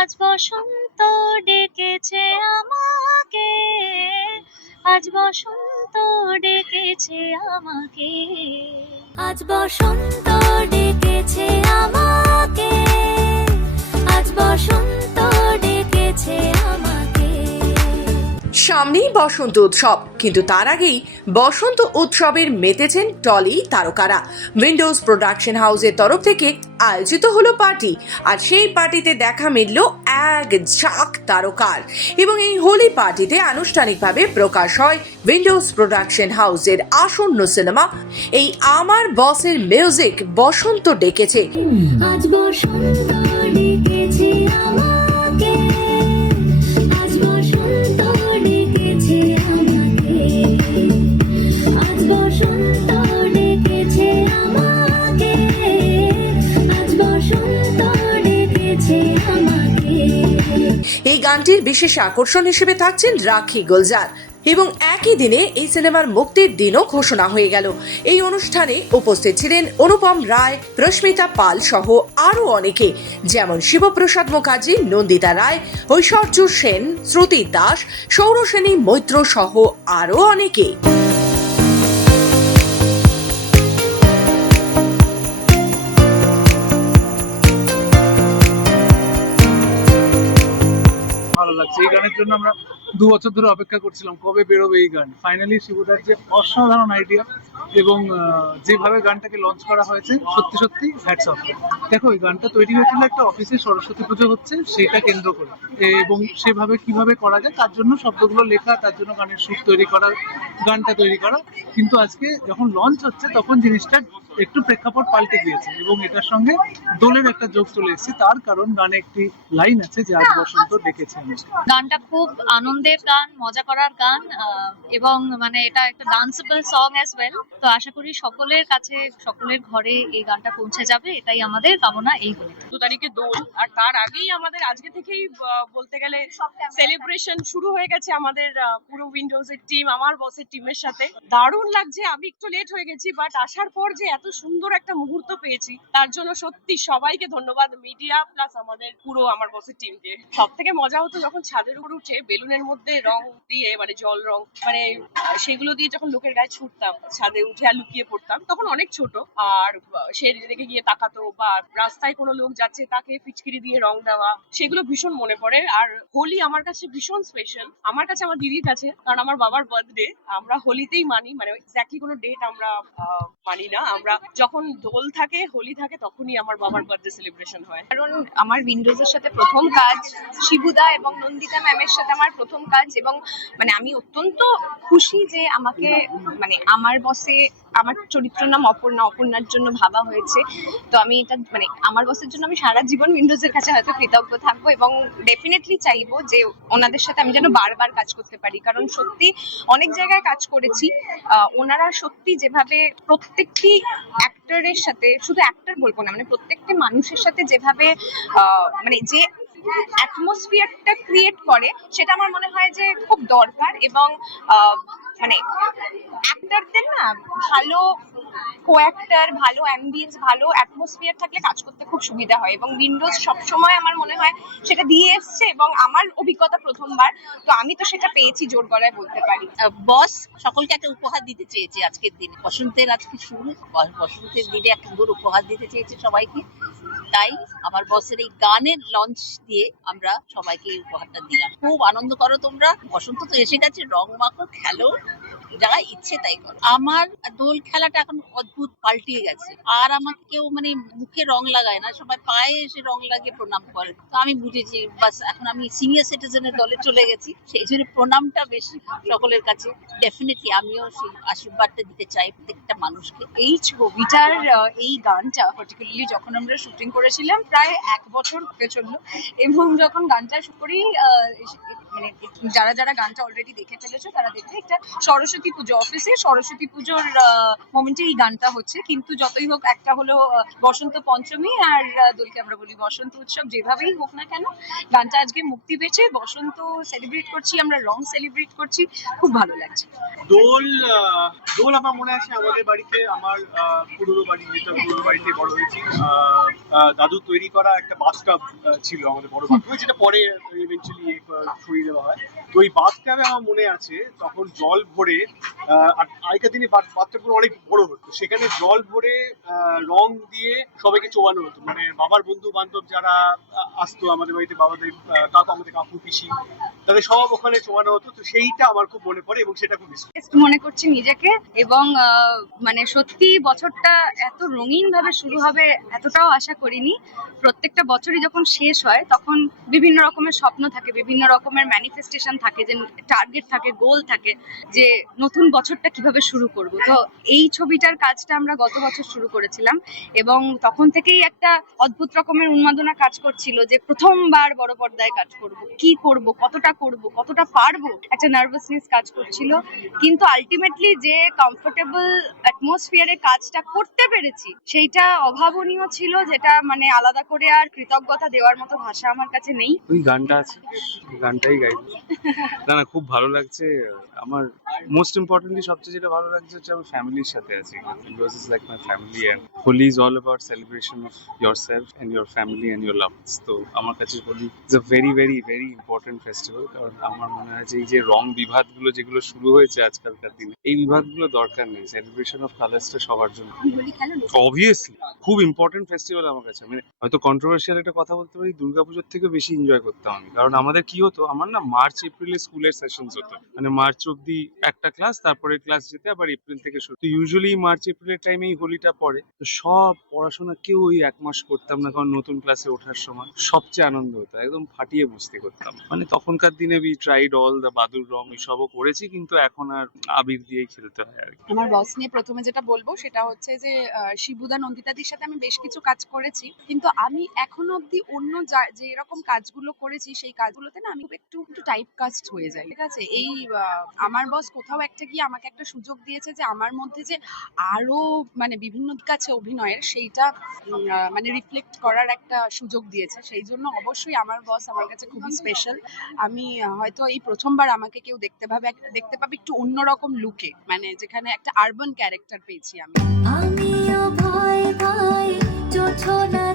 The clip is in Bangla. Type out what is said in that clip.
আজ বসন্ত ডেকেছে আমাকে, আজ বসন্ত ডেকেছে আমাকে, আজ বসন্ত ডেকেছে আমাকে, আজ বসন্ত ডেকেছে আমাকে। সামনেই বসন্ত উৎসব, কিন্তু তার আগেই বসন্ত উৎসবের মেতেছেন টলি তারকারা। উইন্ডোজ প্রোডাকশন হাউসের তরফ থেকে আয়োজিত হলো পার্টি, আর সেই পার্টিতে দেখা মিলল এক ঝাঁক তারকার। এবং এই হোলি পার্টিতে আনুষ্ঠানিকভাবে প্রকাশ হয় উইন্ডোজ প্রোডাকশন হাউসের আসন্ন সিনেমা এই আমার বসের মিউজিক বসন্ত ডেকেছে। আজ বসন্ত ডেকেছে আমাকে, আজ বসন্ত ডেকেছে আমাকে, আজ বসন্ত ডেকেছে আমাকে, আজ বসন্ত ডেকেছে আমাকে। এই গানটির বিশেষ আকর্ষণ হিসেবে থাকছেন রাখি গুলজার, এবং একই দিনে এই সিনেমার মুক্তির দিনও ঘোষণা হয়ে গেল। এই অনুষ্ঠানে উপস্থিত ছিলেন অনুপম রায়, রশ্মিতা পাল সহ আরো অনেকে, যেমন শিবপ্রসাদ মুখার্জি, নন্দিতা রায়, ঐশ্বর্য সেন, শ্রুতি দাস, সৌরসেনী মৈত্র সহ আরো অনেকে। ভালো লাগছে। এই গানের জন্য আমরা 2 বছর ধরে অপেক্ষা করছিলাম কবে বেরোবে এই গান। ফাইনালি শিবুদার যে অসাধারণ আইডিয়া এবং যেভাবে গানটাকে লঞ্চ করা হয়েছে, সত্যি সত্যি হ্যাটস অফ। দেখো, এই গানটা তৈরি হয়েছিল একটা অফিসে, সরস্বতী পুজো হচ্ছে সেটা কেন্দ্র করে, এবং সেভাবে কিভাবে করা যায় তার জন্য শব্দগুলো লেখা, তার জন্য গানের সুর তৈরি করা, গানটা তৈরি করা। কিন্তু আজকে যখন লঞ্চ হচ্ছে তখন জিনিসটা একটু প্রেক্ষাপট পাল্টে গিয়েছে, এবং এটার সঙ্গে দোলের একটা যোগ চলে এসেছে। তার কারণ গানে একটি লাইন আছে যে আজ বসন্ত ডেকেছে আমাকে। গানটা খুব আনন্দের গান, মজা করার গান, এবং মানে এটা একটা ডান্সেবল সং অ্যাজ ওয়েল। তো আশা করি সকলের কাছে, সকলের ঘরে এই গানটা পৌঁছে যাবে, এটাই আমাদের কামনা এই হোলি। 2 তারিখে দোল, আর তার আগেই আমাদের আজকে থেকেই বলতে গেলে সেলিব্রেশন শুরু হয়ে গেছে আমাদের পুরো উইন্ডোজের টিম, আমার বসের টিমের সাথে। দারুণ লাগছে। আমি একটু লেট হয়ে গেছি, বাট আসার পর যে এত সুন্দর একটা মুহূর্ত পেয়েছি তার জন্য সত্যি সবাইকে ধন্যবাদ, মিডিয়া প্লাস আমাদের পুরো আমার বসের টিমকে। সব থেকে মজা হতো যখন ছাদের উপর উঠে বেলুনের মধ্যে রং দিয়ে, মানে জল রং, মানে সেগুলো দিয়ে যখন লোকের গায়ে ছুটতাম, ছাদে উঠে আর লুকিয়ে পড়তাম। তখন অনেক ছোট, আর সে রেগে গিয়ে তাকাতো, বা রাস্তায় কোনো লোক যাচ্ছে তাকে ফিচকিরি দিয়ে রং দেওয়া, সেগুলো ভীষণ মনে পড়ে। আর হোলি আমার কাছে ভীষণ স্পেশাল, আমার কাছে, আমার দিদির কাছে, কারণ আমার বাবার বার্থডে আমরা হোলিতেই মানি, মানে এক্স্যাক্টলি কোনো ডেট আমরা মানি না। আমরা যখন দোল থাকে, হোলি থাকে, তখনই আমার বাবার বার্থডে সেলিব্রেশন হয়। কারণ আমার উইন্ডোজের সাথে প্রথম কাজ, শিবুদা এবং নন্দিতা ম্যামের সাথে আমার প্রথম কাজ, এবং মানে আমি অত্যন্ত খুশি যে আমাকে, মানে আমার বসে আমার চরিত্র নাম অপর্ণা, অপর্ণার জন্য ভাবা হয়েছে। তো আমি এটা, মানে আমার বসের জন্য আমি সারা জীবন উইন্ডোজের কাছে হয়তো কৃতজ্ঞ থাকবো, এবং ডেফিনেটলি চাইবো যে ওনাদের সাথে আমি যেন বারবার কাজ করতে পারি। কারণ সত্যি অনেক জায়গায় কাজ করেছি, ওনারা সত্যি যেভাবে প্রত্যেকটি অ্যাক্টরের সাথে, শুধু অ্যাক্টর বলবো না, মানে প্রত্যেকটি মানুষের সাথে যেভাবে মানে যে অ্যাটমসফিয়ারটা ক্রিয়েট করে, সেটা আমার মনে হয় যে খুব দরকার। এবং মানে অ্যাক্টরদের না ভালো কো অ্যাক্টর, ভালো অ্যাম্বিয়েন্স, ভালো অ্যাটমসফিয়ার থাকলে কাজ করতে খুব সুবিধা হয়, এবং উইন্ডোজ সবসময় আমার মনে হয় সেটা দিয়ে এসছে, এবং আমার অভিজ্ঞতা প্রথমবার, তো আমি তো সেটা পেয়েছি, জোর গলায় বলতে পারি। বস সকলকে একটা উপহার দিতে চেয়েছে আজকের দিনে, বসন্তের আজকে শুরু, বসন্তের দিনে একটা সুন্দর উপহার দিতে চেয়েছে সবাইকে। তাই আমার বসের এই গানের লঞ্চ দিয়ে আমরা সবাইকে এই উপহারটা দিলাম। খুব আনন্দ করো তোমরা, বসন্ত তো এসে গেছে, রং মাখো, খেলো, যা ইচ্ছে তাই করো। আমার দোল খেলাটা এখন অদ্ভুত পাল্টিয়ে গেছে, আর আমাকে কেউ মানে মুখে রং লাগায় না, সবাই পায়ে এসে রং লাগিয়ে প্রণাম করে। তো আমি বুঝেছি বাস, এখন আমি সিনিয়র সিটিজেনের দলে চলে গেছি, সেই জন্য প্রণামটা বেশি সকলের কাছে। ডেফিনেটলি আমিও সেই আশীর্বাদটা দিতে চাই প্রত্যেকটা মানুষকে। এই ছবিটার এই গানটা পার্টিকুলারলি যখন আমরা শুটিং করেছিলাম, প্রায় 1 বছর হতে চললো, এবং যখন গানটা শুট করি, মানে যারা যারা গানটা অলরেডি দেখে ফেলেছো তারা দেখবে, একটা সরস্বতী সরস্বতী পুজো, অফিসে সরস্বতী পুজোর মোমেন্টে এই গানটা হচ্ছে, কিন্তু যতই হোক একটা হলো বসন্ত পঞ্চমী আর দোলকে আমরা বলি বসন্ত উৎসব, যেভাবেই হোক না কেন গানটা আজকে মুক্তি পেয়েছে, বসন্ত সেলিব্রেট করছি আমরা, রং সেলিব্রেট করছি, খুব ভালো লাগছে। দোল দোল আমার মনে আছে আমাদের বাড়িতে, আমার পুরনো বাড়ি, যেটা পুরনো বাড়িতে বড় হয়েছি, দাদু তৈরি করা একটা বাথটাব ছিল আমাদের বড় বাথরুমে, যেটা পরে ইভেন্চুয়ালি সরিয়ে দেওয়া হয়। তো ওই বাথটাবে আমার মনে আছে তখন জল ভরে, আর আগেকার দিনে বাথটাবগুলো অনেক বড় হতো, সেখানে জল ভরে রং দিয়ে সবাইকে চোয়ানো হতো, মানে বাবার বন্ধু বান্ধব যারা আসতো আমাদের বাড়িতে, বাবাদের কাকু, আমাদের কাকু পিসি, তাদের সব ওখানে চোয়ানো হতো। তো সেইটা আমার খুব মনে পড়ে এবং সেটা খুব মিস করি। বেস্ট মনে করছি নিজেকে, এবং মানে সত্যি বছরটা এত রঙিন ভাবে শুরু হবে এতটাও আশা করিনি। প্রত্যেকটা বছরই যখন শেষ হয় তখন বিভিন্ন রকমের স্বপ্ন থাকে, বিভিন্ন রকমের ম্যানিফেস্টেশন থাকে, যে টার্গেট থাকে, গোল থাকে, যে নতুন বছরটা কিভাবে শুরু করব। তো এই ছবিটার কাজটা আমরা গত বছর শুরু করেছিলাম, এবং তখন থেকেই একটা অদ্ভুত রকমের উন্মাদনা কাজ করছিল যে প্রথমবার বড় পর্দায় কাজ করব, কি করব, কতটা পারবো, একটা নার্ভাসনেস কাজ করছিল। কিন্তু আলটিমেটলি যে কমফোর্টেবল অ্যাটমসফিয়ারে কাজটা করতে পেরেছি সেইটা অভাবনীয় ছিল, যেটা মানে আলাদা করে আর কৃতজ্ঞতা দেওয়ার মতো ভাষা আমার কাছে নেই। ওই গানটা আছে, গানটাই গাইবো। না না, খুব ভালো লাগছে আমার। মোস্ট ইম্পর্টেন্টলি সবচেয়ে যেটা ভালো লাগছে হচ্ছে আমার ফ্যামিলির সাথে আছি, because it's like my family, and Holi is all about celebration of yourself and your family and your loved ones. তো আমার কাছে Holi is a very very very important festival. কারণ আমার মনে হয় যে এই যে রং বিভাদগুলো যেগুলো শুরু হয়েছে আজকালকার দিনে, এই বিভাদগুলো দরকার নেই। সেলিব্রেশন অফ কালার্সটা সবার জন্য অবভিয়াসলি খুব ইম্পর্টেন্ট ফেস্টিভ্যাল আমার কাছে। আমি হয়তো কন্ট্রোভার্সিয়াল একটা কথা বলতে পারি, দুর্গাপুজোর থেকে বেশি এনজয় করতাম আমি। কারণ আমাদের কি হতো, আমার না মার্চ এপ্রিলে স্কুলের সেশনস হতো, মানে মার্চ অব্দি একটা ক্লাস, তারপরে ক্লাস যেতে আবার এপ্রিল থেকে শুরু। তো ইউজুয়ালি মার্চ এপ্রিলের টাইমে এই হোলিটা পড়ে, তো সব পড়াশোনা কেউ ওই এক মাস করতাম না, কারণ নতুন ক্লাসে ওঠার সময় সবচেয়ে আনন্দ হতো, একদম ফাটিয়ে মস্তি করতাম। মানে তখনকার দিনে উই ট্রাইড অল দ্য বাদুর রং, এসবও করেছি, কিন্তু এখন আর আবির দিয়েই খেলতে হয় আর কি। আমার বস নিয়ে প্রথমে যেটা বলবো সেটা হচ্ছে যে শিবুদা নন্দিতাদির সাথে আমি বেশ কিছু কাজ করেছি, কিন্তু আমি এখনো অব্দি অন্য যে এরকম কাজগুলো করেছি সেই কাজগুলোতে না আমি একটু টাইপ কাস্ট হয়ে যাই, ঠিক আছে। এই আমার বস কোথাও একটা গিয়ে আমাকে একটা সুযোগ দিয়েছে যে আমার মধ্যে যে আরো মানে বিভিন্ন কাছে অভিনয়ের সেইটা মানে রিফ্লেক্ট করার একটা সুযোগ দিয়েছে, সেই জন্য অবশ্যই আমার বস আমার কাছে খুবই স্পেশাল। আমি হয়তো এই প্রথমবার আমাকে কেউ দেখতে পাবে একটু অন্যরকম লুকে, মানে যেখানে একটা আরবান ক্যারেক্টার পেয়েছি আমি। আমিও ভয় ভয়, চোছো না